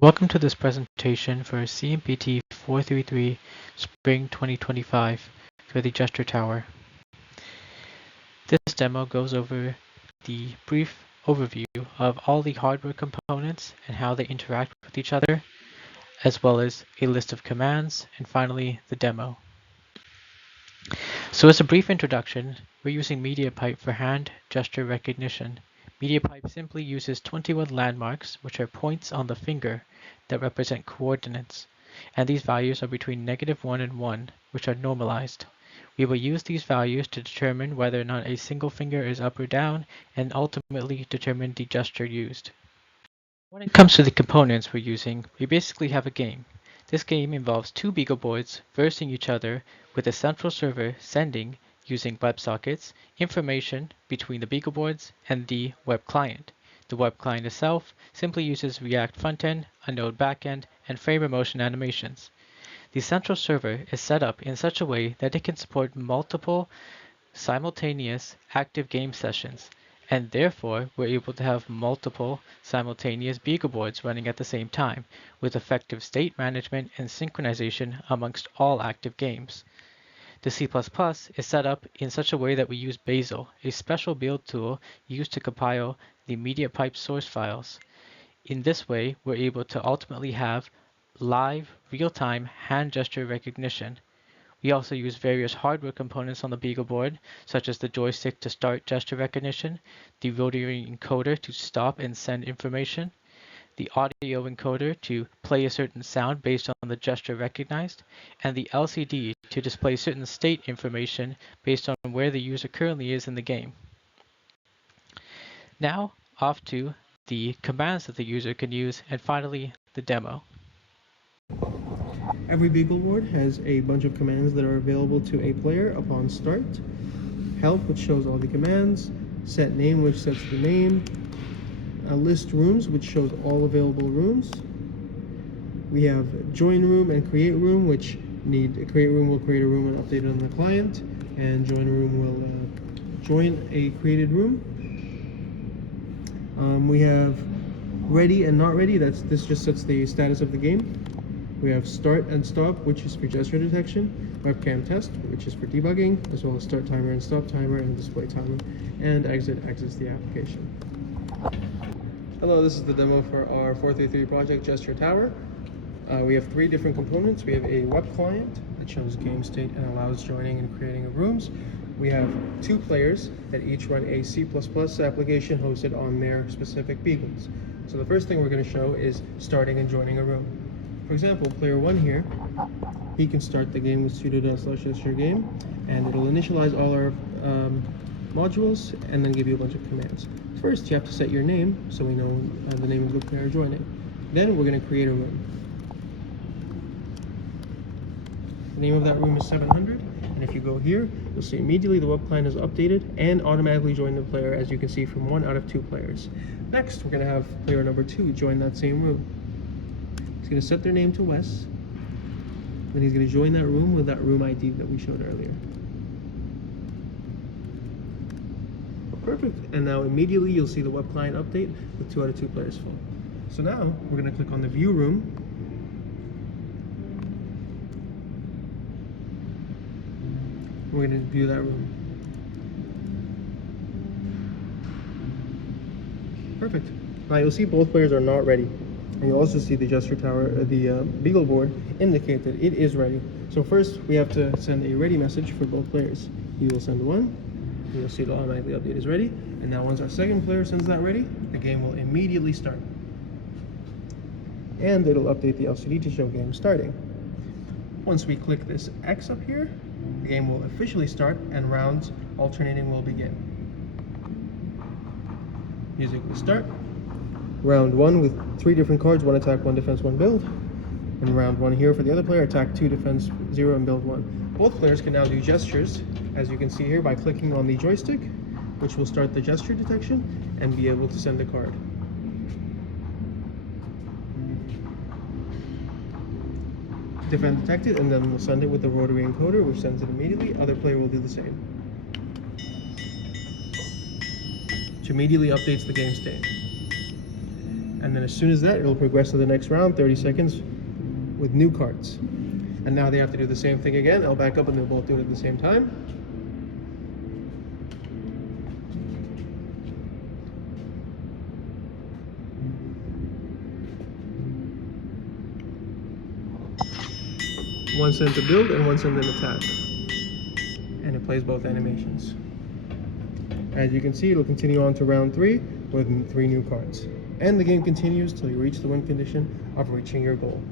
Welcome to this presentation for CMPT 433 Spring 2025 for the Gesture Tower. This demo goes over the brief overview of all the hardware components and how they interact with each other, as well as a list of commands, and finally the demo. So as a brief introduction, we're using MediaPipe for hand gesture recognition. MediaPipe simply uses 21 landmarks, which are points on the finger that represent coordinates, and these values are between -1 and 1, which are normalized. We will use these values to determine whether or not a single finger is up or down, and ultimately determine the gesture used. When it comes to the components we're using, we basically have a game. This game involves two BeagleBoards versing each other with a central server sending, using WebSockets, information between the BeagleBoards and the web client. The web client itself simply uses React frontend, a Node backend, and frame of motion animations. The central server is set up in such a way that it can support multiple simultaneous active game sessions, and therefore we're able to have multiple simultaneous BeagleBoards running at the same time, with effective state management and synchronization amongst all active games. The C++ is set up in such a way that we use Bazel, a special build tool used to compile the MediaPipe source files. In this way, we're able to ultimately have live, real-time hand gesture recognition. We also use various hardware components on the BeagleBoard, such as the joystick to start gesture recognition, the rotary encoder to stop and send information, the audio encoder to play a certain sound based on the gesture recognized, and the LCD to display certain state information based on where the user currently is in the game. Now, off to the commands that the user can use, and finally, the demo. Every BeagleBoard has a bunch of commands that are available to a player upon start. Help, which shows all the commands. Set name, which sets the name. List rooms, which shows all available rooms. We have join room and create room, which create room will create a room and update it on the client, and join room will join a created room. We have ready and not ready. This just sets the status of the game. We have start and stop, which is for gesture detection, webcam test, which is for debugging, as well as start timer and stop timer and display timer, and exit exits the application. Hello, this is the demo for our 433 project Gesture Tower. We have three different components. We have a web client that shows game state and allows joining and creating of rooms. We have two players that each run a C++ application hosted on their specific Beagles. So the first thing we're going to show is starting and joining a room. For example, player 1 here, he can start the game with sudo./gesture_game, and it'll initialize all our modules and then give you a bunch of commands. First, you have to set your name, so we know the name of the player joining. Then we're going to create a room. The name of that room is 700, and if you go here, you'll see immediately the web client is updated and automatically join the player, as you can see from 1 out of 2 players. Next, we're going to have player number 2 join that same room. He's going to set their name to Wes, then he's going to join that room with that room ID that we showed earlier. Perfect, and now immediately you'll see the web client update with 2 out of 2 players full. So now we're going to click on the view room, we're going to view that room. Perfect. Now you'll see both players are not ready. And you'll also see the gesture tower, the BeagleBoard indicate that it is ready. So first we have to send a ready message for both players. You will send 1, and you'll see it'll automatically update is ready. And now once our second player sends that ready, the game will immediately start. And it'll update the LCD to show game starting. Once we click this X up here, the game will officially start and rounds alternating will begin. Music will start. Round 1 with 3 different cards, 1 attack, 1 defense, 1 build. And round 1 here for the other player, attack 2, defense 0, and build 1. Both players can now do gestures, as you can see here, by clicking on the joystick, which will start the gesture detection, and be able to send a card. Defend detected, and then we'll send it with the rotary encoder, which sends it immediately. Other player will do the same, which immediately updates the game state. And And then as soon as that, it'll progress to the next round, 30 seconds, with new cards. And now they have to do the same thing again. They'll back up and they'll both do it at the same time. One cent to build and one cent to attack. And it plays both animations. As you can see, it'll continue on to round 3 with 3 new cards. And the game continues till you reach the win condition of reaching your goal.